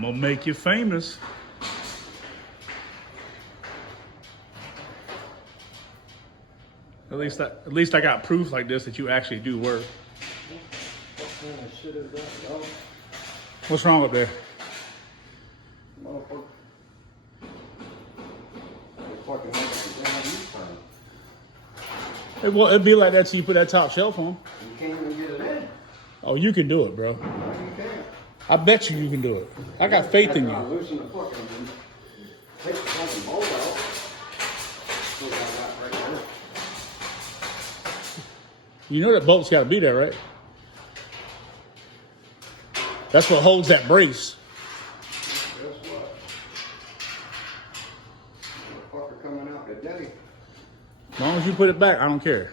I'm gonna make you famous. At least I got proof like this that you actually do work. What kind of shit is that, dog? What's wrong up there? Motherfucker. Fucking damn use time. It'd be like that till you put that top shelf on. You can't even get it in. Oh, you can do it, bro. No, you can't. I bet you can do it. I got faith in you. Loosen the fucking, take the fucking bolt out. Still got that right there. You know that bolt's got to be there, right? That's what holds that brace. Guess what? Motherfucker coming out today. As long as you put it back, I don't care.